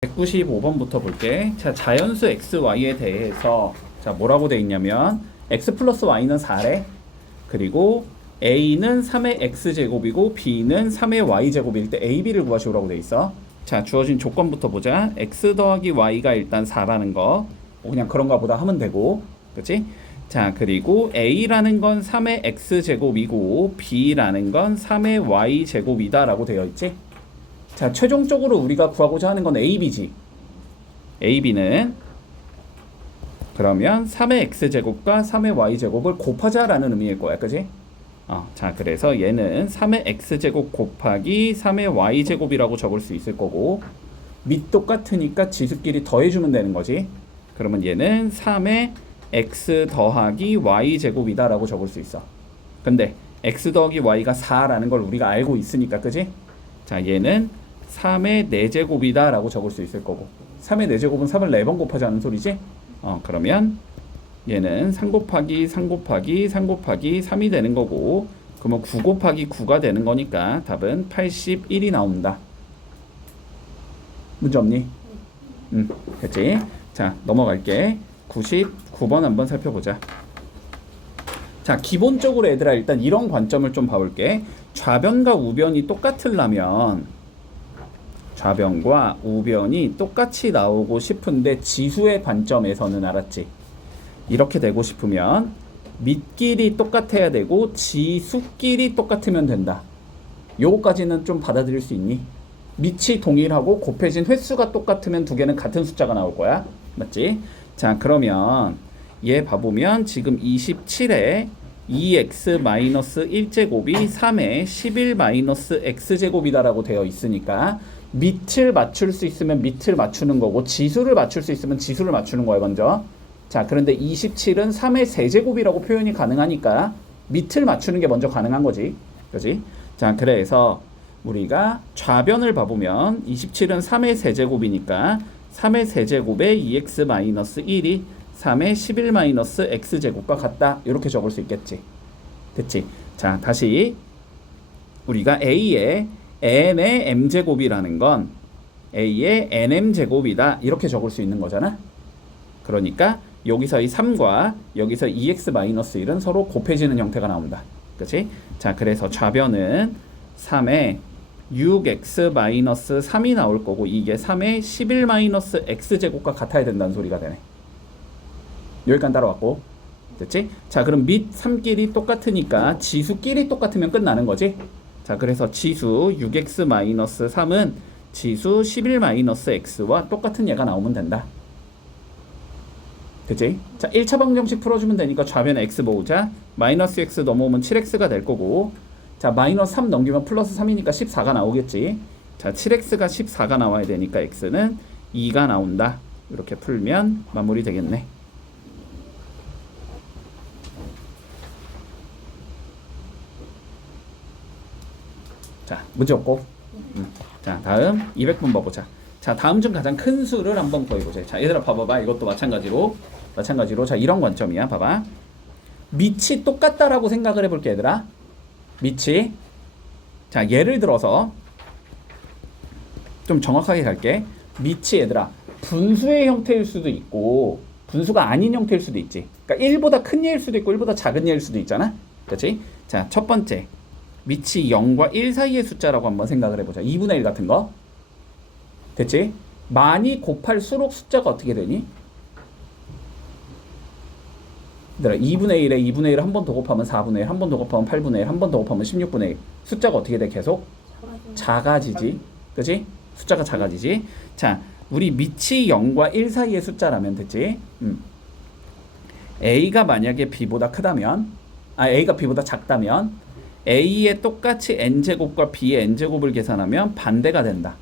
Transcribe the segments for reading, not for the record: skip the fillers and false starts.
195번부터 볼게. 자, 자연수 x, y에 대해서 자, 뭐라고 돼 있냐면 x 플러스 y는 4래. 그리고 a는 3의 x제곱이고 b는 3의 y제곱일 때 a, b를 구하시오라고 돼 있어. 자, 주어진 조건부터 보자. x 더하기 y가 일단 4라는 거. 그냥 그런가 보다 하면 되고. 그치? 자, 그리고 a라는 건 3의 x제곱이고 b라는 건 3의 y제곱이다 라고 되어 있지. 자, 최종적으로 우리가 구하고자 하는 건 AB지. AB는 그러면 3의 x제곱과 3의 y제곱을 곱하자라는 의미일 거야. 그지? 자, 그래서 얘는 3의 x제곱 곱하기 3의 y제곱이라고 적을 수 있을 거고, 밑 똑같으니까 지수끼리 더해주면 되는 거지. 그러면 얘는 3의 x 더하기 y제곱이다 라고 적을 수 있어. 근데 x 더하기 y가 4라는 걸 우리가 알고 있으니까, 그지? 자, 얘는 3의 4제곱이다 라고 적을 수 있을 거고, 3의 4제곱은 3을 4번 곱하자는 소리지. 그러면 얘는 3 곱하기 3 곱하기 3 곱하기 3이 되는 거고, 그러면 9 곱하기 9가 되는 거니까 답은 81이 나온다. 문제 없니? 됐지? 자, 넘어갈게. 99번 한번 살펴보자. 자, 기본적으로 얘들아 일단 이런 관점을 좀 봐볼게. 좌변과 우변이 똑같으려면 좌변과 우변이 똑같이 나오고 싶은데 지수의 관점에서는, 알았지? 이렇게 되고 싶으면 밑끼리 똑같아야 되고 지수끼리 똑같으면 된다. 요거까지는 좀 받아들일 수 있니? 밑이 동일하고 곱해진 횟수가 똑같으면 두 개는 같은 숫자가 나올 거야. 맞지? 자, 그러면 얘 봐보면 지금 27에 2x-1제곱이 3에 11-x제곱이다 라고 되어 있으니까 밑을 맞출 수 있으면 밑을 맞추는 거고, 지수를 맞출 수 있으면 지수를 맞추는 거예요 먼저. 자, 그런데 27은 3의 세제곱이라고 표현이 가능하니까 밑을 맞추는 게 먼저 가능한 거지. 그지? 자, 그래서 우리가 좌변을 봐보면 27은 3의 세제곱이니까 3의 세제곱에 2x-1이 3의 11-x제곱과 같다. 이렇게 적을 수 있겠지. 됐지? 자, 다시 우리가 a의 n의 m제곱이라는 건 a의 nm제곱이다. 이렇게 적을 수 있는 거잖아. 그러니까 여기서 이 3과 여기서 2x-1은 서로 곱해지는 형태가 나온다. 그치? 자, 그래서 좌변은 3의 6x-3이 나올 거고, 이게 3의 11-x제곱과 같아야 된다는 소리가 되네. 여기까지 따라왔고. 됐지? 자, 그럼 밑 3끼리 똑같으니까 지수끼리 똑같으면 끝나는 거지. 자, 그래서 지수 6x-3은 지수 11-x와 똑같은 얘가 나오면 된다. 됐지? 자, 1차 방정식 풀어주면 되니까 좌변에 x 모으자. 마이너스 x 넘어오면 7x가 될 거고, 자, 마이너스 3 넘기면 플러스 3이니까 14가 나오겠지. 자, 7x가 14가 나와야 되니까 x는 2가 나온다. 이렇게 풀면 마무리 되겠네. 자, 문제 없고. 자, 다음 200번 봐보자. 자, 다음 중 가장 큰 수를 한번 구해보자. 자, 얘들아 봐봐봐. 이것도 마찬가지로 자, 이런 관점이야. 봐봐. 밑이 똑같다라고 생각을 해볼게, 얘들아. 밑이. 자, 예를 들어서 좀 정확하게 갈게. 밑이 얘들아 분수의 형태일 수도 있고 분수가 아닌 형태일 수도 있지. 그러니까 1보다 큰 얘일 수도 있고 1보다 작은 얘일 수도 있잖아. 그렇지? 자, 첫 번째 밑이 0과 1 사이의 숫자라고 한번 생각을 해보자. 2분의 1 같은 거. 됐지? 많이 곱할수록 숫자가 어떻게 되니? 얘들아 2분의 1에 2분의 1을 한 번 더 곱하면 4분의 1, 한 번 더 곱하면 8분의 1, 한 번 더 곱하면 16분의 1. 숫자가 어떻게 돼? 계속 작아지지. 그치? 숫자가 작아지지. 자, 우리 밑이 0과 1 사이의 숫자라면 됐지? A가 만약에 B보다 크다면, A가 B보다 작다면 A의 똑같이 N제곱과 B의 N제곱을 계산하면 반대가 된다.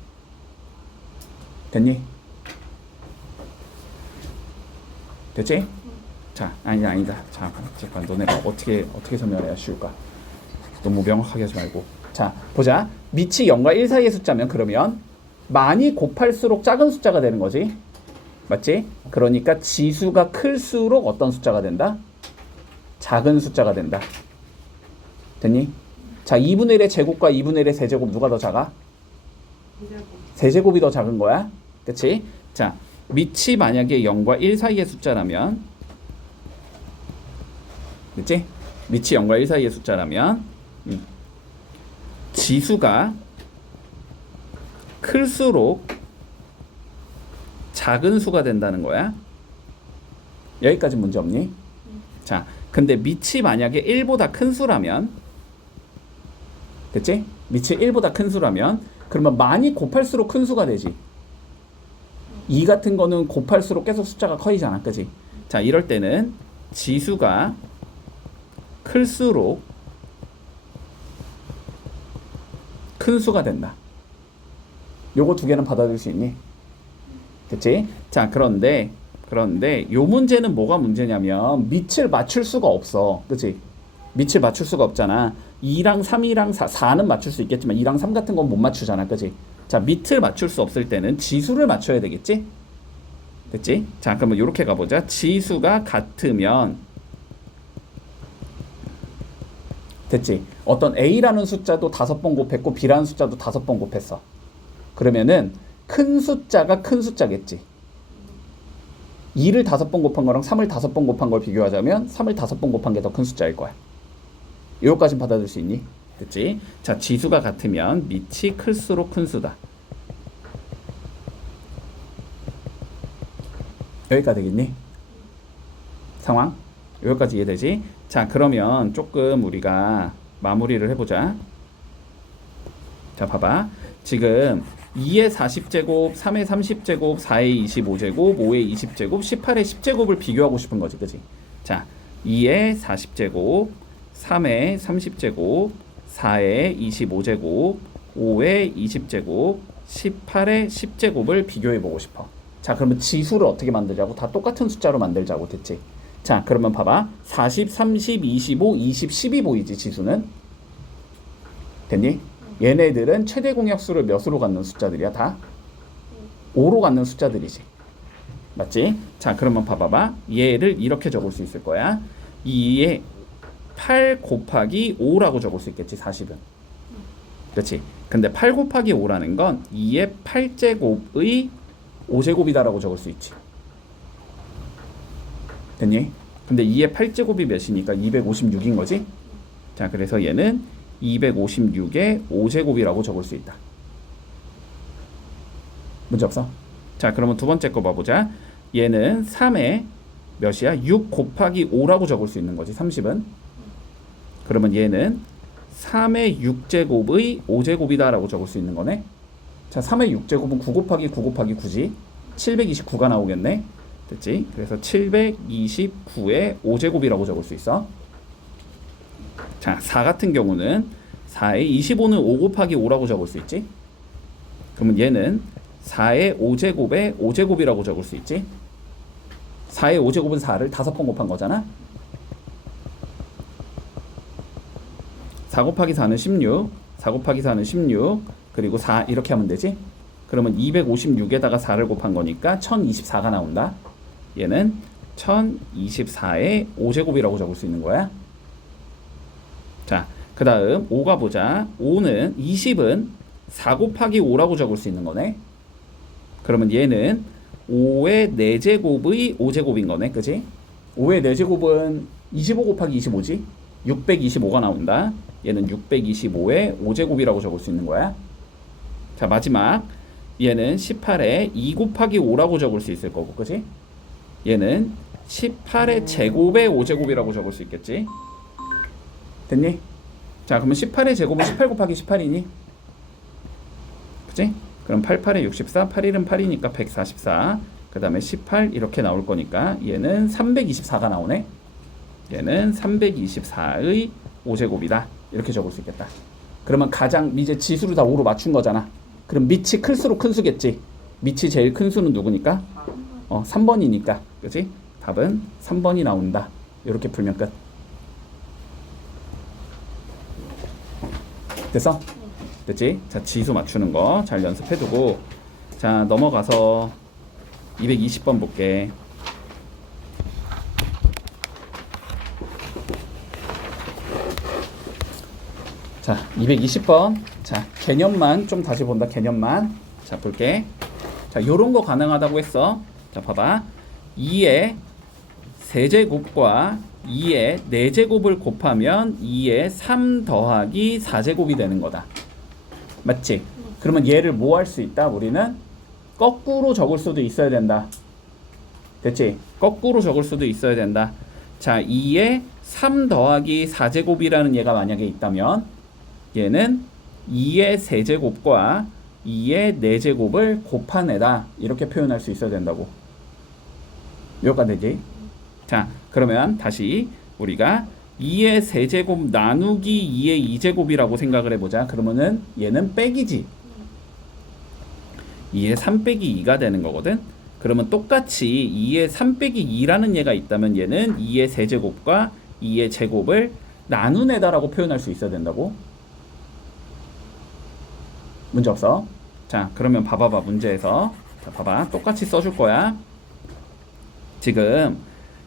됐니? 됐지? 자, 아니다. 자, 잠깐 너네가 어떻게 설명해야 쉬울까? 너무 명확하게 하지 말고. 자, 보자. 밑이 0과 1 사이의 숫자면 그러면 많이 곱할수록 작은 숫자가 되는 거지. 맞지? 그러니까 지수가 클수록 어떤 숫자가 된다? 작은 숫자가 된다. 됐니? 자, 2분의 1의 제곱과 2분의 1의 세제곱 누가 더 작아? 세제곱이 더 작은 거야. 그치? 자, 밑이 만약에 0과 1 사이의 숫자라면, 그치? 밑이 0과 1 사이의 숫자라면 지수가 클수록 작은 수가 된다는 거야. 여기까지 문제 없니? 자, 근데 밑이 만약에 1보다 큰 수라면, 그치? 밑이 1보다 큰 수라면 그러면 많이 곱할수록 큰 수가 되지. 2 같은 거는 곱할수록 계속 숫자가 커지잖아, 그치? 자, 이럴 때는 지수가 클수록 큰 수가 된다. 요거 두 개는 받아들일 수 있니? 그치? 자, 그런데 요 문제는 뭐가 문제냐면 밑을 맞출 수가 없어. 그치? 밑을 맞출 수가 없잖아. 2랑 3이랑 4는 맞출 수 있겠지만 2랑 3 같은 건 못 맞추잖아. 그치? 자, 밑을 맞출 수 없을 때는 지수를 맞춰야 되겠지? 됐지? 자, 그러면 이렇게 가보자. 지수가 같으면, 됐지? 어떤 A라는 숫자도 5번 곱했고 B라는 숫자도 5번 곱했어. 그러면은 큰 숫자가 큰 숫자겠지. 2를 5번 곱한 거랑 3을 5번 곱한 걸 비교하자면 3을 5번 곱한 게 더 큰 숫자일 거야. 요거까진 받아들일 수 있니? 됐지? 자, 지수가 같으면 밑이 클수록 큰 수다. 여기까지 되겠니? 상황? 여기까지 이해되지? 자, 그러면 조금 우리가 마무리를 해보자. 자, 봐봐. 지금 2의 40제곱, 3의 30제곱, 4의 25제곱, 5의 20제곱, 18의 10제곱을 비교하고 싶은 거지, 그치? 자, 2의 40제곱, 3의 30제곱, 4의 25제곱, 5의 20제곱, 18의 10제곱을 비교해보고 싶어. 자, 그러면 지수를 어떻게 만들자고? 다 똑같은 숫자로 만들자고, 됐지? 자, 그러면 봐봐. 40, 30, 25, 20, 10이 보이지, 지수는? 됐니? 얘네들은 최대 공약수를 몇으로 갖는 숫자들이야, 다? 5로 갖는 숫자들이지. 맞지? 자, 그러면 봐봐봐. 얘를 이렇게 적을 수 있을 거야. 2에 8 곱하기 5라고 적을 수 있겠지, 40은. 그렇지? 근데 8 곱하기 5라는 건 2의 8제곱의 5제곱이다라고 적을 수 있지. 됐니? 근데 2의 8제곱이 몇이니까 256인 거지? 자, 그래서 얘는 256의 5제곱이라고 적을 수 있다. 문제 없어? 자, 그러면 두 번째 거 봐보자. 얘는 3의 몇이야? 6 곱하기 5라고 적을 수 있는 거지, 30은. 그러면 얘는 3의 6제곱의 5제곱이다 라고 적을 수 있는 거네. 자, 3의 6제곱은 9 곱하기 9 곱하기 9지. 729가 나오겠네. 됐지? 그래서 729의 5제곱이라고 적을 수 있어. 자, 4 같은 경우는 4의 25는 5 곱하기 5라고 적을 수 있지. 그러면 얘는 4의 5제곱의 5제곱이라고 적을 수 있지. 4의 5제곱은 4를 5번 곱한 거잖아. 4 곱하기 4는 16, 4 곱하기 4는 16, 그리고 4 이렇게 하면 되지. 그러면 256에다가 4를 곱한 거니까 1024가 나온다. 얘는 1024의 5제곱이라고 적을 수 있는 거야. 자, 그 다음 5가 보자. 5는 20은 4 곱하기 5라고 적을 수 있는 거네. 그러면 얘는 5의 4제곱의 5제곱인 거네. 그치? 5의 4제곱은 25 곱하기 25지. 625가 나온다. 얘는 625의 5제곱이라고 적을 수 있는 거야. 자, 마지막 얘는 18에 2 곱하기 5라고 적을 수 있을 거고, 그치? 얘는 18의 제곱의 5제곱이라고 적을 수 있겠지? 됐니? 자, 그러면 18의 제곱은 18 곱하기 18이니? 그치? 그럼 88에 64, 81은 8이니까 144. 그 다음에 18 이렇게 나올 거니까 얘는 324가 나오네. 얘는 324의 5제곱이다. 이렇게 적을 수 있겠다. 그러면 가장 이제 지수를 다 5로 맞춘 거잖아. 그럼 밑이 클수록 큰 수겠지. 밑이 제일 큰 수는 누구니까? 3번이니까. 그치? 답은 3번이 나온다. 이렇게 풀면 끝. 됐어? 됐지? 자, 지수 맞추는 거 잘 연습해두고, 자, 넘어가서 220번 볼게. 자, 220번. 자, 개념만 좀 다시 본다. 개념만. 자, 볼게. 자, 요런 거 가능하다고 했어. 자, 봐봐. 2의 세제곱과 2의 4제곱을 곱하면 2의 3 더하기 4제곱이 되는 거다. 맞지? 그러면 얘를 뭐 할 수 있다? 우리는 거꾸로 적을 수도 있어야 된다. 됐지? 거꾸로 적을 수도 있어야 된다. 자, 2의 3 더하기 4제곱이라는 얘가 만약에 있다면 얘는 2의 세제곱과 2의 4제곱을 곱하내다. 이렇게 표현할 수 있어야 된다고. 여기까지 되지? 자, 그러면 다시 우리가 2의 세제곱 나누기 2의 2제곱이라고 생각을 해보자. 그러면은 얘는 빼기지. 2의 3 빼기 2가 되는 거거든. 그러면 똑같이 2의 3 빼기 2라는 얘가 있다면 얘는 2의 세제곱과 2의 제곱을 나누내다라고 표현할 수 있어야 된다고. 문제 없어. 자, 그러면 봐봐봐. 문제에서 자, 봐봐. 똑같이 써줄 거야. 지금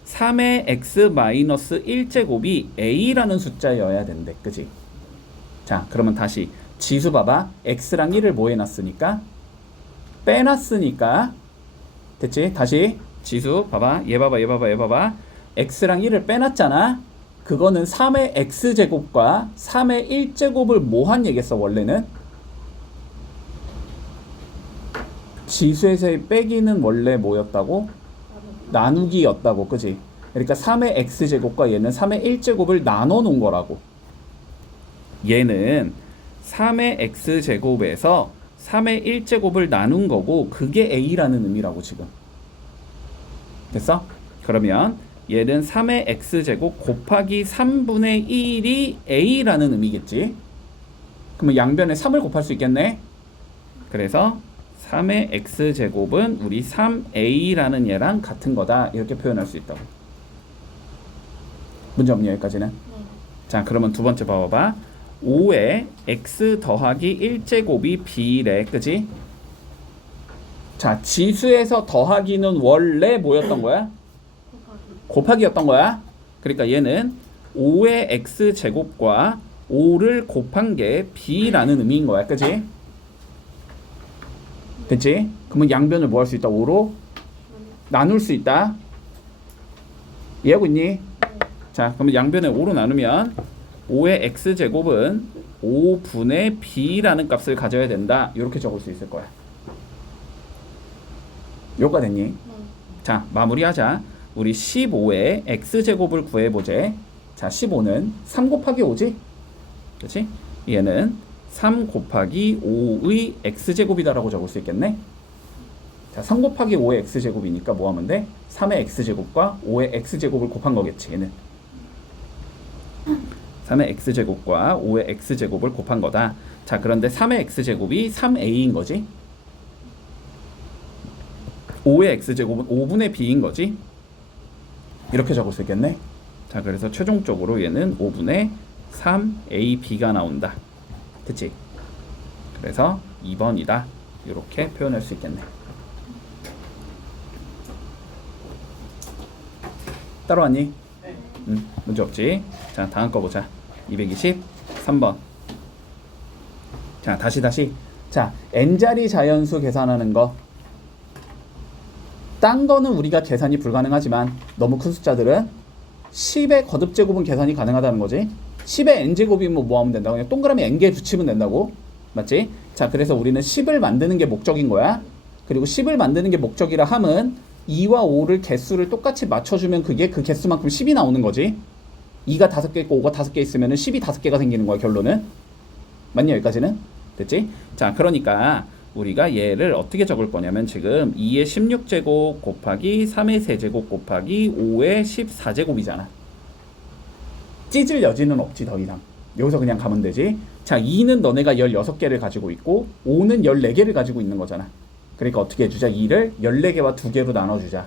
3의 x-1제곱이 a라는 숫자여야 된대. 그치? 자, 그러면 다시 지수 봐봐. x랑 1을 뭐 해놨으니까? 빼놨으니까. 됐지? 다시 지수 봐봐. 얘 봐봐. 얘 봐봐. 얘 봐봐. x랑 1을 빼놨잖아. 그거는 3의 x제곱과 3의 1제곱을 뭐 한 얘기했어 원래는? 지수에서의 빼기는 원래 뭐였다고? 나누기였다고. 그지? 그러니까 3의 x제곱과 얘는 3의 1제곱을 나눠 놓은 거라고. 얘는 3의 x제곱에서 3의 1제곱을 나눈 거고 그게 a라는 의미라고 지금. 됐어? 그러면 얘는 3의 x제곱 곱하기 3분의 1이 a라는 의미겠지. 그러면 양변에 3을 곱할 수 있겠네. 그래서 3의 x제곱은 우리 3a라는 얘랑 같은 거다. 이렇게 표현할 수 있다고. 문제 없니 여기까지는? 자, 그러면 두 번째 봐봐. 5의 x 더하기 1제곱이 b래. 그지? 자, 지수에서 더하기는 원래 뭐였던 거야? 곱하기였던 거야. 그러니까 얘는 5의 x제곱과 5를 곱한 게 b라는 의미인 거야. 그지? 됐지? 그러면 양변을 뭐 할 수 있다? 5로 나눌 수 있다. 이해하고 있니? 자, 그러면 양변을 5로 나누면 5의 x제곱은 5분의 b라는 값을 가져야 된다. 이렇게 적을 수 있을 거야. 요가 됐니? 자, 마무리하자. 우리 15의 x제곱을 구해보재. 자, 15는 3 곱하기 5지? 그렇지? 얘는 3 곱하기 5의 x제곱이다라고 적을 수 있겠네. 자, 3 곱하기 5의 x제곱이니까 뭐 하면 돼? 3의 x제곱과 5의 x제곱을 곱한 거겠지. 얘는 3의 x제곱과 5의 x제곱을 곱한 거다. 자, 그런데 3의 x제곱이 3a인 거지. 5의 x제곱은 5분의 b인 거지. 이렇게 적을 수 있겠네. 자, 그래서 최종적으로 얘는 5분의 3ab가 나온다. 그치? 그래서 2번이다. 이렇게 표현할 수 있겠네. 따라왔니? 네. 문제 없지? 자, 다음 거 보자. 223번. 자, 다시. 자, n자리 자연수 계산하는 거. 딴 거는 우리가 계산이 불가능하지만 너무 큰 숫자들은 10의 거듭제곱은 계산이 가능하다는 거지. 10의 n제곱이면 뭐 하면 된다고? 그냥 동그라미 n개 붙이면 된다고. 맞지? 자, 그래서 우리는 10을 만드는 게 목적인 거야. 그리고 10을 만드는 게 목적이라 함은 2와 5를 개수를 똑같이 맞춰주면 그게 그 개수만큼 10이 나오는 거지. 2가 5개 있고 5가 5개 있으면 10이 5개가 생기는 거야, 결론은. 맞니? 여기까지는? 됐지? 자, 그러니까 우리가 얘를 어떻게 적을 거냐면 지금 2의 16제곱 곱하기 3의 세제곱 곱하기 5의 14제곱이잖아. 찢을 여지는 없지 더 이상. 여기서 그냥 가면 되지. 자, 2는 너네가 16개를 가지고 있고 5는 14개를 가지고 있는 거잖아. 그러니까 어떻게 해주자? 2를 14개와 2개로 나눠주자.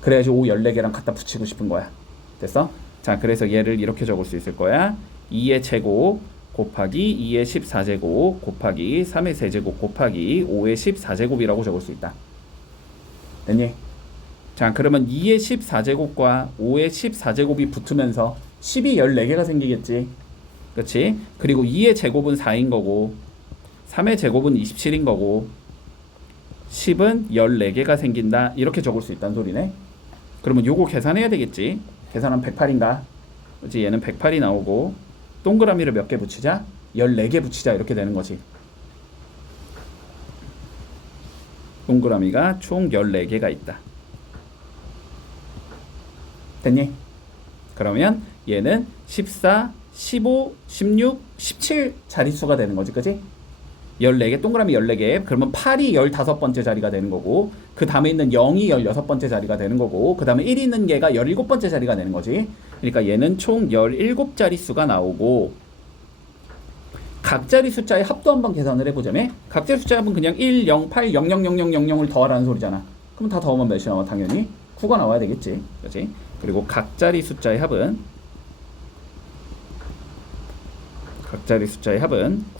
그래야지 5 14개랑 갖다 붙이고 싶은 거야. 됐어? 자, 그래서 얘를 이렇게 적을 수 있을 거야. 2의 제곱 곱하기 2의 14제곱 곱하기 3의 세제곱 곱하기 5의 14제곱이라고 적을 수 있다. 됐니? 자, 그러면 2의 14제곱과 5의 14제곱이 붙으면서 10이 14개가 생기겠지. 그렇지? 그리고 2의 제곱은 4인 거고 3의 제곱은 27인 거고 10은 14개가 생긴다. 이렇게 적을 수 있다는 소리네. 그러면 요거 계산해야 되겠지. 계산하면 108인가? 그렇지. 얘는 108이 나오고 동그라미를 몇 개 붙이자? 14개 붙이자. 이렇게 되는 거지. 동그라미가 총 14개가 있다. 됐니? 그러면 얘는 14, 15, 16, 17 자릿수가 되는 거지. 그치? 14개, 동그라미 14개. 그러면 8이 15번째 자리가 되는 거고, 그 다음에 있는 0이 16번째 자리가 되는 거고, 그 다음에 1이 있는 개가 17번째 자리가 되는 거지. 그러니까 얘는 총 17자릿수가 나오고, 각자리 숫자의 합도 한번 계산을 해보자면, 각자리 숫자의 합은 그냥 1, 0, 8, 0, 0, 0, 0, 0, 0을 더하라는 소리잖아. 그럼 다 더하면 몇이 나와? 당연히 9가 나와야 되겠지. 그렇지? 그리고 각자리 숫자의 합은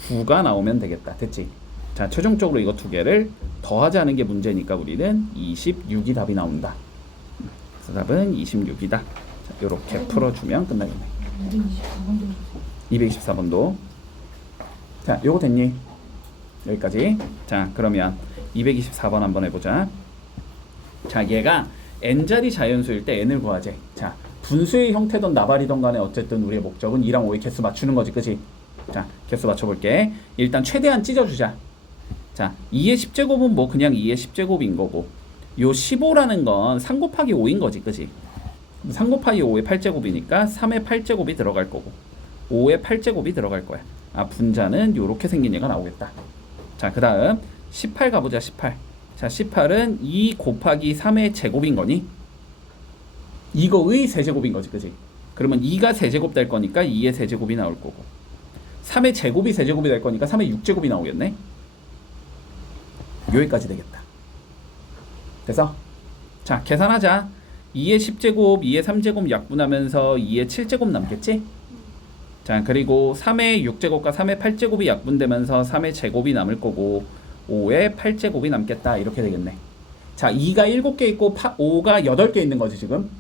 9가 나오면 되겠다. 됐지? 자, 최종적으로 이거 두 개를 더하자는 게 문제니까 우리는 26이 답이 나온다. 그래서 답은 26이다. 자, 요렇게 풀어주면 끝나겠네. 224번도. 자, 요거 됐니? 여기까지. 자, 그러면 224번 한번 해보자. 자, 얘가 n자리 자연수일 때 n을 구하재. 자, 분수의 형태든 나발이든 간에 어쨌든 우리의 목적은 2랑 5의 개수 맞추는 거지. 그치? 자, 개수 맞춰볼게. 일단 최대한 찢어주자. 자, 2의 10제곱은 뭐 그냥 2의 10제곱인 거고, 요 15라는 건 3 곱하기 5인 거지. 그치? 3 곱하기 5의 8제곱이니까 3의 8제곱이 들어갈 거고, 5의 8제곱이 들어갈 거야. 아, 분자는 요렇게 생긴 얘가 나오겠다. 자, 그 다음 18 가보자. 18. 자, 18은 2 곱하기 3의 제곱인 거니? 이거의 세제곱인 거지. 그치? 그러면 2가 세제곱 될 거니까 2의 세제곱이 나올 거고, 3의 제곱이 세제곱이 될 거니까 3의 6제곱이 나오겠네? 여기까지 되겠다. 됐어? 자, 계산하자. 2의 10제곱, 2의 3제곱 약분하면서 2의 7제곱 남겠지? 자, 그리고 3의 6제곱과 3의 8제곱이 약분되면서 3의 제곱이 남을 거고, 5의 8제곱이 남겠다. 이렇게 되겠네. 자, 2가 7개 있고 5가 8개 있는 거지 지금.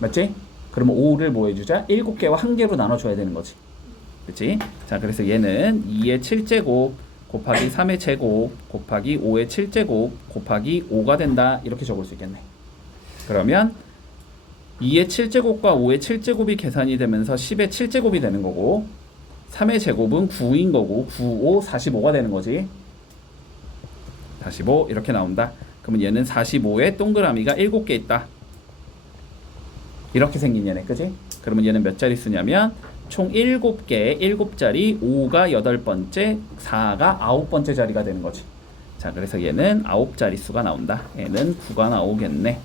맞지? 그러면 5를 뭐 해주자? 7개와 1개로 나눠줘야 되는 거지. 그치? 자, 그래서 얘는 2의 7제곱 곱하기 3의 제곱 곱하기 5의 7제곱 곱하기 5가 된다. 이렇게 적을 수 있겠네. 그러면 2의 7제곱과 5의 7제곱이 계산이 되면서 10의 7제곱이 되는 거고, 3의 제곱은 9인 거고, 9, 5, 45가 되는 거지. 45 이렇게 나온다. 그러면 얘는 45에 동그라미가 7개 있다. 이렇게 생긴 얘네. 그지? 그러면 얘는 몇 자리 수냐면 총 7개, 7자리, 5가 8번째, 4가 9번째 자리가 되는 거지. 자, 그래서 얘는 9자리 수가 나온다. 얘는 9가 나오겠네.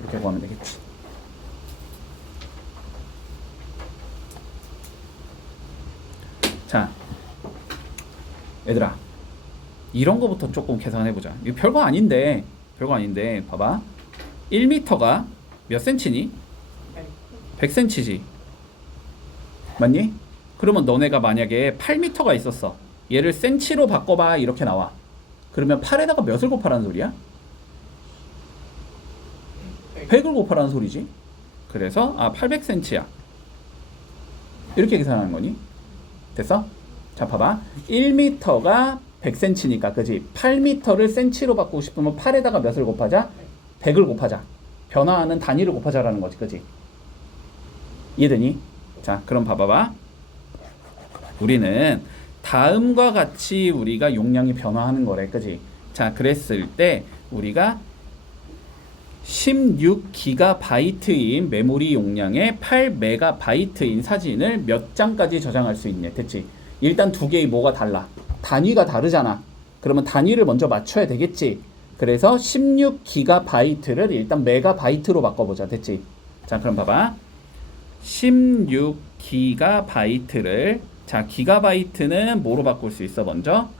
이렇게 구하면 되겠지. 자, 얘들아, 이런 거부터 조금 계산해보자. 이거 별거 아닌데 봐봐. 1m가 몇 센치니? 100cm지. 맞니? 그러면 너네가 만약에 8m가 있었어. 얘를 센치로 바꿔봐. 이렇게 나와. 그러면 8에다가 몇을 곱하라는 소리야? 100을 곱하라는 소리지. 그래서 800cm야. 이렇게 계산하는 거니? 됐어? 자, 봐봐. 1m가 100cm니까, 그지? 8m를 센치로 바꾸고 싶으면 8에다가 몇을 곱하자? 100을 곱하자. 변화하는 단위를 곱하자라는 거지, 그지? 이해되니? 자, 그럼 봐봐봐. 우리는 다음과 같이 우리가 용량이 변화하는 거래, 그지? 자, 그랬을 때 우리가 16GB인 메모리 용량의 8MB인 사진을 몇 장까지 저장할 수 있냐. 됐지? 일단 두 개의 뭐가 달라? 단위가 다르잖아. 그러면 단위를 먼저 맞춰야 되겠지. 그래서 16GB를 일단 메가바이트로 바꿔보자. 됐지? 자, 그럼 봐봐. 16GB를, 자, 기가바이트는 뭐로 바꿀 수 있어? 먼저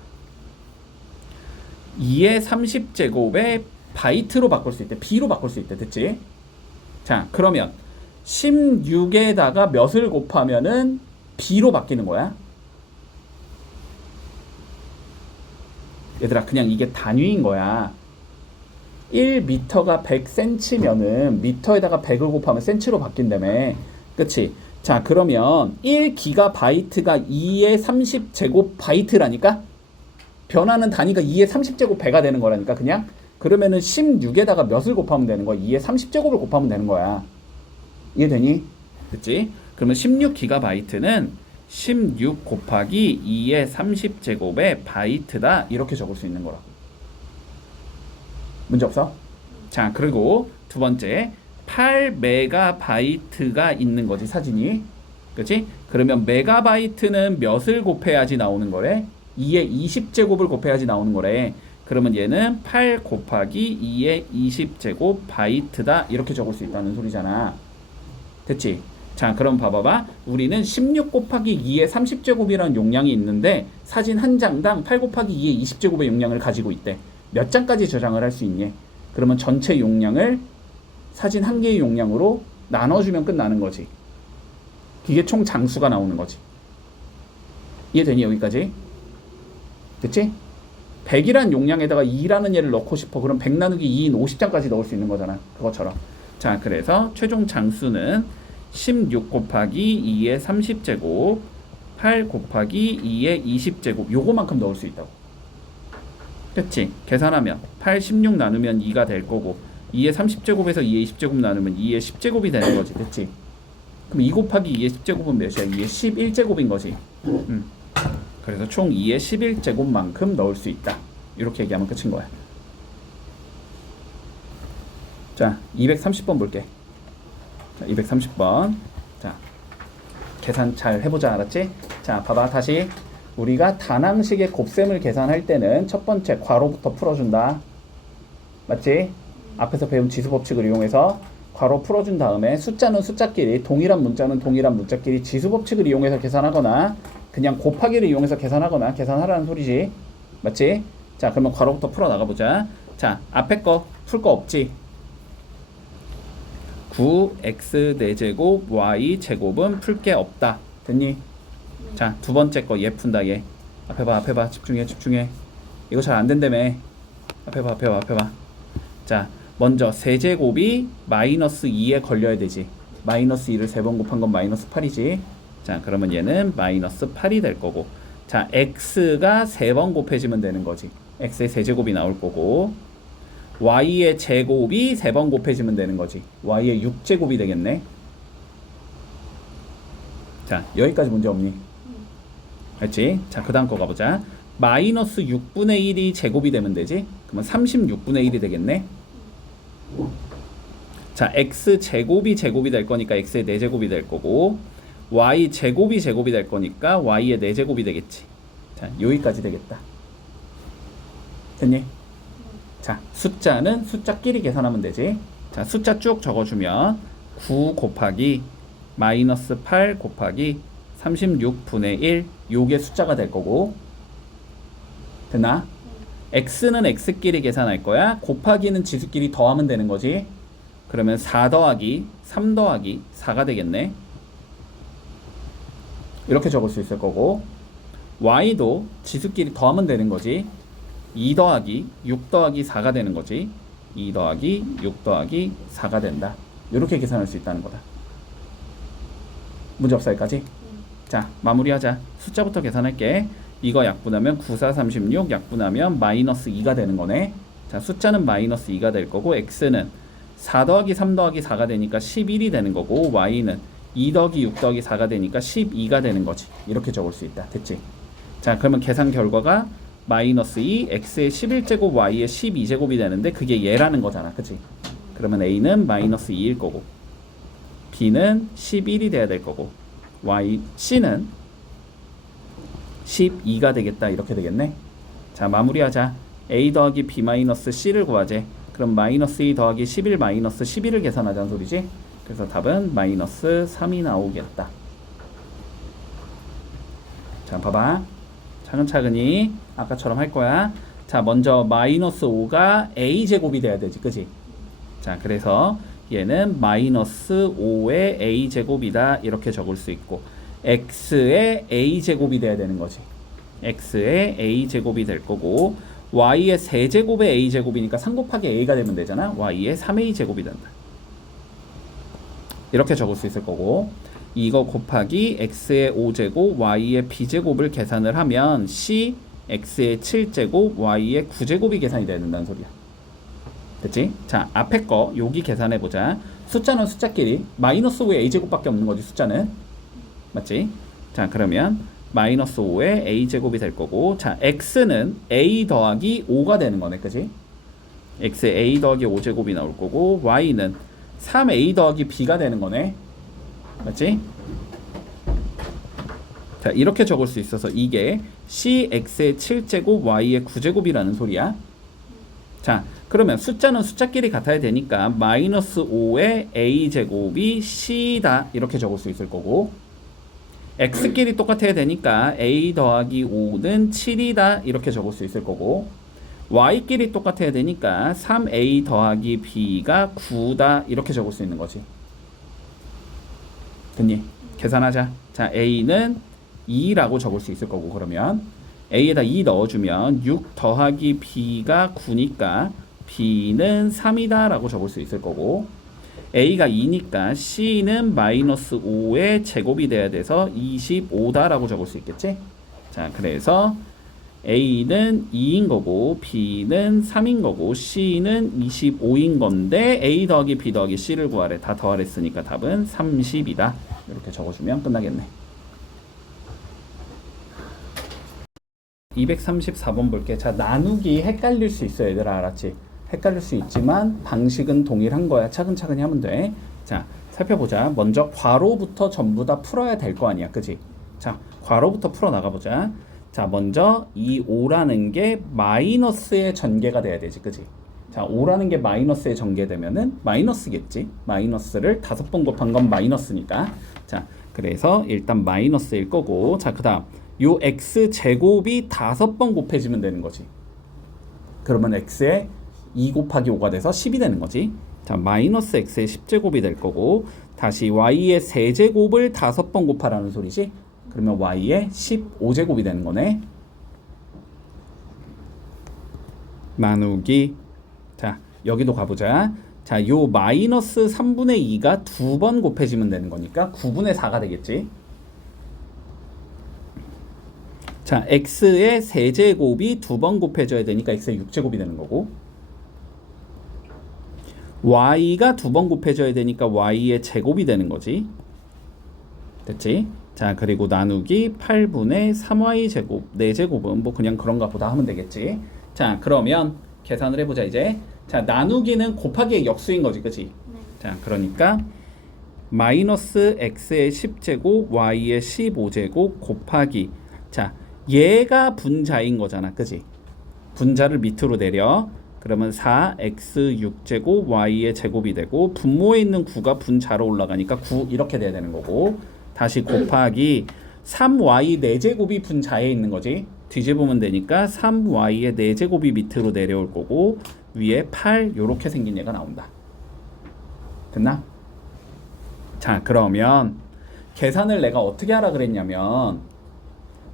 2의 30제곱에 바이트로 바꿀 수 있대. B로 바꿀 수 있대. 됐지? 자, 그러면 16에다가 몇을 곱하면은 B로 바뀌는 거야. 얘들아, 그냥 이게 단위인 거야. 1m가 100cm면은 미터에다가 100을 곱하면 센치로 바뀐다며. 그치? 자, 그러면 1GB가 2의 30제곱 바이트라니까? 변하는 단위가 2의 30제곱 배가 되는 거라니까 그냥. 그러면은 16에다가 몇을 곱하면 되는 거야? 2의 30제곱을 곱하면 되는 거야. 이해되니? 됐지? 그러면 16GB는 16 곱하기 2의 30제곱의 바이트다. 이렇게 적을 수 있는 거라고. 문제 없어? 자, 그리고 두 번째 8메가바이트가 있는 거지, 사진이. 그치? 그러면 메가바이트는 몇을 곱해야지 나오는 거래? 2의 20제곱을 곱해야지 나오는 거래. 그러면 얘는 8 곱하기 2의 20제곱 바이트다. 이렇게 적을 수 있다는 소리잖아. 됐지? 자, 그럼 봐봐봐. 우리는 16 곱하기 2의 30제곱이라는 용량이 있는데 사진 한 장당 8 곱하기 2의 20제곱의 용량을 가지고 있대. 몇 장까지 저장을 할 수 있니? 그러면 전체 용량을 사진 한 개의 용량으로 나눠주면 끝나는 거지. 이게 총 장수가 나오는 거지. 이해되니? 여기까지? 됐지? 100이란 용량에다가 2라는 얘를 넣고 싶어. 그럼 100 나누기 2인 50장까지 넣을 수 있는 거잖아. 그것처럼. 자, 그래서 최종 장수는 16 곱하기 2의 30제곱 8 곱하기 2의 20제곱 요거만큼 넣을 수 있다고. 됐지? 계산하면 8, 16 나누면 2가 될 거고 2의 30제곱에서 2의 20제곱 나누면 2의 10제곱이 되는 거지. 됐지? 그럼 2 곱하기 2의 10제곱은 몇이야? 2의 11제곱인 거지. 그래서 총 2의 11제곱만큼 넣을 수 있다. 이렇게 얘기하면 끝인 거야. 자, 230번 볼게. 자, 230번. 자, 계산 잘 해보자. 알았지? 자, 봐봐. 다시 우리가 다항식의 곱셈을 계산할 때는 첫 번째 괄호부터 풀어준다. 맞지? 앞에서 배운 지수법칙을 이용해서 괄호 풀어준 다음에 숫자는 숫자끼리, 동일한 문자는 동일한 문자끼리 지수법칙을 이용해서 계산하거나 그냥 곱하기를 이용해서 계산하거나 계산하라는 소리지. 맞지? 자, 그러면 괄호부터 풀어 나가보자. 자, 앞에 거 풀 거 없지? 9x 4제곱 y 제곱은 풀 게 없다. 됐니? 자, 두 번째 거 얘 푼다. 얘 앞에 봐, 앞에 봐. 집중해, 집중해. 이거 잘 안 된다며. 앞에 봐, 앞에 봐, 앞에 봐. 자, 먼저 세제곱이 마이너스 2에 걸려야 되지. 마이너스 2를 3번 곱한 건 마이너스 8이지. 자, 그러면 얘는 마이너스 8이 될 거고. 자, x가 3번 곱해지면 되는 거지. x의 세제곱이 나올 거고 y의 제곱이 3번 곱해지면 되는 거지. y의 6제곱이 되겠네. 자, 여기까지 문제 없니? 알지? 자, 그 다음 거 가보자. 마이너스 6분의 1이 제곱이 되면 되지. 그러면 36분의 1이 되겠네. 자, x 제곱이 제곱이 될 거니까 x의 4제곱이 될 거고 y 제곱이 제곱이 될 거니까 y의 4제곱이 되겠지. 자, 여기까지 되겠다. 됐니? 자, 숫자는 숫자끼리 계산하면 되지. 자, 숫자 쭉 적어주면 9 곱하기 마이너스 8 곱하기 36분의 1 요게 숫자가 될 거고. 됐나? x는 x끼리 계산할 거야. 곱하기는 지수끼리 더하면 되는 거지. 그러면 4 더하기 3 더하기 4가 되겠네. 이렇게 적을 수 있을 거고 y도 지수끼리 더하면 되는 거지. 2 더하기 6 더하기 4가 되는 거지. 2 더하기 6 더하기 4가 된다. 이렇게 계산할 수 있다는 거다. 문제 없어 여기까지? 자, 마무리하자. 숫자부터 계산할게. 이거 약분하면 9, 4, 36 약분하면 마이너스 2가 되는 거네. 자, 숫자는 마이너스 2가 될 거고 x는 4 더하기 3 더하기 4가 되니까 11이 되는 거고 y는 2 더하기 6 더하기 4가 되니까 12가 되는 거지. 이렇게 적을 수 있다. 됐지? 자, 그러면 계산 결과가 마이너스 2, x의 11제곱, y의 12제곱이 되는데 그게 얘라는 거잖아. 그치? 그러면 a는 마이너스 2일 거고 b는 11이 돼야 될 거고 c는 12가 되겠다. 이렇게 되겠네. 자, 마무리하자. a 더하기 b 마이너스 c를 구하재. 그럼 마이너스 2 더하기 11 마이너스 11을 계산하자는 소리지. 그래서 답은 마이너스 3이 나오겠다. 자, 봐봐. 차근차근히 아까처럼 할 거야. 자, 먼저 마이너스 5가 a제곱이 돼야 되지. 그치? 자, 그래서 얘는 마이너스 5의 a제곱이다. 이렇게 적을 수 있고 x의 a제곱이 돼야 되는 거지. x의 a제곱이 될 거고 y의 세제곱의 a제곱이니까 3 곱하기 a가 되면 되잖아. y의 3a제곱이 된다. 이렇게 적을 수 있을 거고 이거 곱하기 x의 5제곱 y의 b제곱을 계산을 하면 c x의 7제곱 y의 9제곱이 계산이 된다는 소리야. 됐지? 자, 앞에 거 여기 계산해 보자. 숫자는 숫자끼리 마이너스 5의 a제곱밖에 없는 거지, 숫자는. 맞지? 자, 그러면 마이너스 5의 a제곱이 될 거고, 자, x는 a 더하기 5가 되는 거네, 그지? x의 a 더하기 5제곱이 나올 거고, y는 3a 더하기 b가 되는 거네. 맞지? 자, 이렇게 적을 수 있어서 이게 cx의 7제곱 y의 9제곱이라는 소리야. 자, 그러면 숫자는 숫자끼리 같아야 되니까 마이너스 5의 a제곱이 c다 이렇게 적을 수 있을 거고, x끼리 똑같아야 되니까 a 더하기 5는 7이다 이렇게 적을 수 있을 거고, y끼리 똑같아야 되니까 3a 더하기 b가 9다 이렇게 적을 수 있는 거지. 됐니? 계산하자. 자, a는 2라고 적을 수 있을 거고, 그러면 a에다 2 넣어주면 6 더하기 b가 9니까 b는 3이다 라고 적을 수 있을 거고, a가 2니까 c는 마이너스 5의 제곱이 돼야 돼서 25다 라고 적을 수 있겠지. 자, 그래서 a는 2인 거고 b는 3인 거고 c는 25인 건데 a 더하기 b 더하기 c를 구하래. 다 더하랬으니까 답은 30이다 이렇게 적어주면 끝나겠네. 234번 볼게. 자, 나누기 헷갈릴 수 있어 얘들아, 알았지? 헷갈릴 수 있지만 방식은 동일한 거야. 차근차근히 하면 돼. 자, 살펴보자. 먼저 괄호부터 전부 다 풀어야 될 거 아니야, 그지? 자, 괄호부터 풀어 나가보자. 자, 먼저 이 5라는 게 마이너스의 전개가 돼야 되지, 그지? 자, 5라는 게 마이너스의 전개되면은 마이너스겠지? 마이너스를 5번 곱한 건 마이너스니까. 자, 그래서 일단 마이너스일 거고, 자, 그 다음 요 x제곱이 5번 곱해지면 되는 거지. 그러면 x에 2 곱하기 5가 돼서 10이 되는 거지. 자, 마이너스 x의 10제곱이 될 거고, 다시 y의 세제곱을 5번 곱하라는 소리지. 그러면 y의 15제곱이 되는 거네. 나누기. 자, 여기도 가보자. 자, 요 마이너스 3분의 2가 2번 곱해지면 되는 거니까 9분의 4가 되겠지. 자, x의 세제곱이 2번 곱해져야 되니까 x의 6제곱이 되는 거고, y가 2번 곱해져야 되니까 y의 제곱이 되는 거지. 됐지? 자, 그리고 나누기 8분의 3y 제곱, 4제곱은 뭐 그냥 그런가 보다 하면 되겠지. 자, 그러면 계산을 해보자 이제. 자, 나누기는 곱하기의 역수인 거지, 그치? 네. 자, 그러니까 마이너스 x의 10제곱 y의 15제곱 곱하기, 자, 얘가 분자인 거잖아, 그치? 분자를 밑으로 내려. 그러면 4x 6제곱 y의 제곱이 되고, 분모에 있는 9가 분자로 올라가니까 9 이렇게 돼야 되는 거고, 다시 곱하기 3y 4제곱이 분자에 있는 거지. 뒤집으면 되니까 3y의 4제곱이 밑으로 내려올 거고, 위에 8 요렇게 생긴 얘가 나온다. 됐나? 자, 그러면 계산을 내가 어떻게 하라 그랬냐면,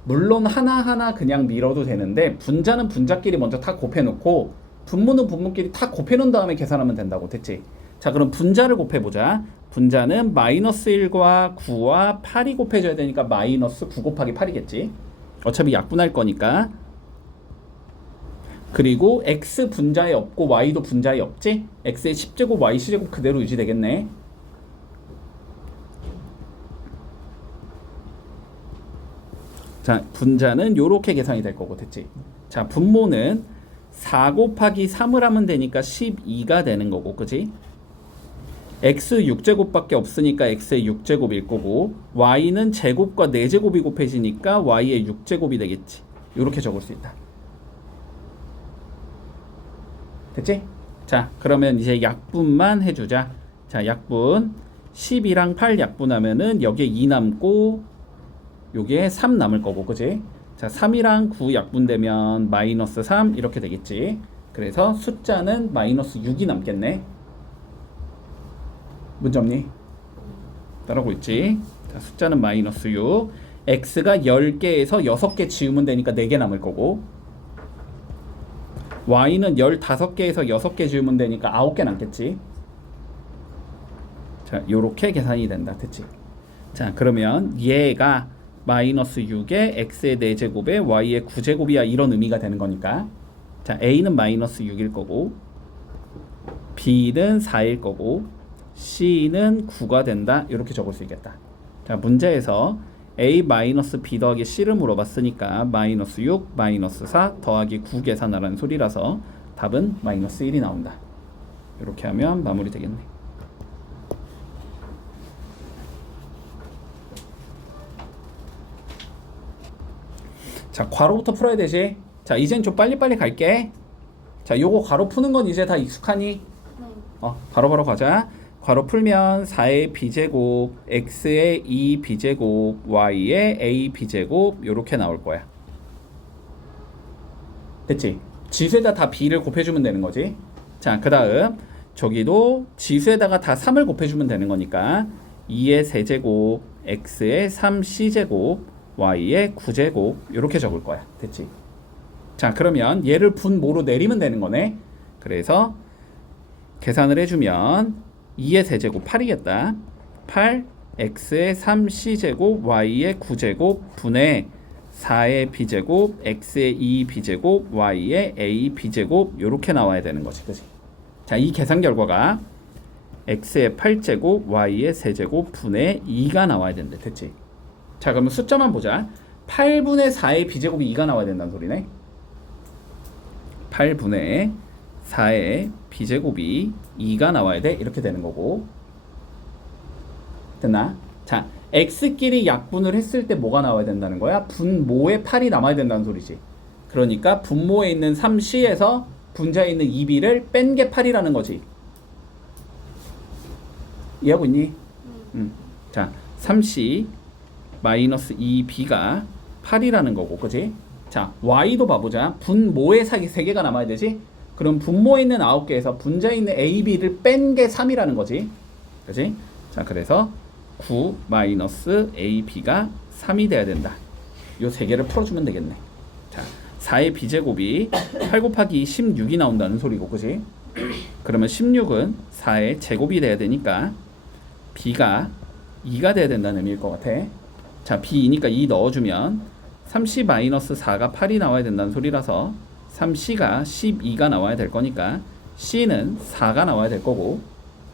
물론 하나하나 그냥 밀어도 되는데 분자는 분자끼리 먼저 다 곱해놓고 분모는 분모끼리 다 곱해놓은 다음에 계산하면 된다고. 됐지? 자, 그럼 분자를 곱해보자. 분자는 마이너스 1과 9와 8이 곱해져야 되니까 마이너스 9 곱하기 8이겠지. 어차피 약분할 거니까. 그리고 x 분자에 없고 y도 분자에 없지? x의 10제곱 y 10제곱 그대로 유지되겠네. 자, 분자는 요렇게 계산이 될 거고. 됐지? 자, 분모는 4 곱하기 3을 하면 되니까 12가 되는 거고, 그지? x 6제곱밖에 없으니까 x의 6제곱일 거고, y는 제곱과 4제곱이 곱해지니까 y의 6제곱이 되겠지. 요렇게 적을 수 있다. 됐지? 자, 그러면 이제 약분만 해주자. 자, 약분 10이랑 8 약분하면은 여기에 2 남고 여기에 3 남을 거고, 그지? 자, 3이랑 9 약분되면 마이너스 3 이렇게 되겠지. 그래서 숫자는 마이너스 6이 남겠네. 문제 없니? 따라오고 있지? 자, 숫자는 마이너스 6. x가 10개에서 6개 지우면 되니까 4개 남을 거고, y는 15개에서 6개 지우면 되니까 9개 남겠지. 자, 요렇게 계산이 된다. 됐지? 자, 그러면 얘가 마이너스 6에 x의 4제곱에 y의 9제곱이야 이런 의미가 되는 거니까 자 a는 마이너스 6일 거고 b는 4일 거고 c는 9가 된다 이렇게 적을 수 있겠다. 자 문제에서 a 마이너스 b 더하기 c를 물어봤으니까 마이너스 6 마이너스 4 더하기 9 계산하라는 소리라서 답은 마이너스 1이 나온다. 이렇게 하면 마무리 되겠네. 자 괄호부터 풀어야 되지. 자 이젠 좀 빨리빨리 갈게. 자 요거 괄호 푸는 건 이제 다 익숙하니? 바로바로 가자. 괄호 풀면 4의 b제곱 x의 2b제곱 y의 ab제곱 요렇게 나올 거야. 됐지? 지수에다 다 b를 곱해주면 되는 거지. 자 그 다음 저기도 지수에다가 다 3을 곱해주면 되는 거니까 2의 세제곱 x의 3c제곱 y의 9제곱 이렇게 적을 거야. 됐지? 자 그러면 얘를 분모로 내리면 되는 거네. 그래서 계산을 해주면 2의 세제곱 8이겠다. 8 x의 3c제곱 y의 9제곱 분의 4의 b제곱 x의 2b제곱 y의 ab제곱 이렇게 나와야 되는 거지. 그치? 자 이 계산 결과가 x의 8제곱 y의 세제곱 분의 2가 나와야 된대. 됐지? 자 그러면 숫자만 보자. 8분의 4의 b제곱이 2가 나와야 된다는 소리네. 8분의 4의 b제곱이 2가 나와야 돼. 이렇게 되는 거고. 됐나? 자 x끼리 약분을 했을 때 뭐가 나와야 된다는 거야? 분모에 8이 남아야 된다는 소리지. 그러니까 분모에 있는 3c에서 분자에 있는 2b를 뺀 게 8이라는 거지. 이해하고 있니? 자 3c 마이너스 2b가 8이라는 거고, 그지? 자, y도 봐보자. 분모에 3개가 남아야 되지? 그럼 분모에 있는 9개에서 분자에 있는 a, b를 뺀 게 3이라는 거지. 그지? 자, 그래서 9 마이너스 a, b가 3이 돼야 된다. 요 3개를 풀어주면 되겠네. 자, 4의 b제곱이 8 곱하기 16이 나온다는 소리고, 그지? 그러면 16은 4의 제곱이 돼야 되니까 b가 2가 돼야 된다는 의미일 것 같아. 자, b2니까 2 넣어주면 3c-4가 8이 나와야 된다는 소리라서 3c가 12가 나와야 될 거니까 c는 4가 나와야 될 거고,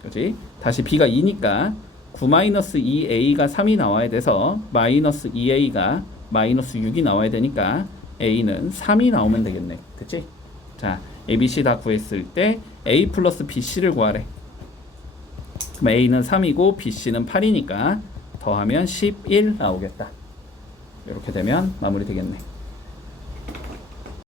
그렇지? 다시 b가 2니까 9-2a가 3이 나와야 돼서 마이너스 2a가 마이너스 6이 나와야 되니까 a는 3이 나오면 되겠네. 그치? 자, a, b, c 다 구했을 때 a 플러스 bc를 구하래. 그럼 a는 3이고 bc는 8이니까 더하면 11 나오겠다. 이렇게 되면 마무리 되겠네.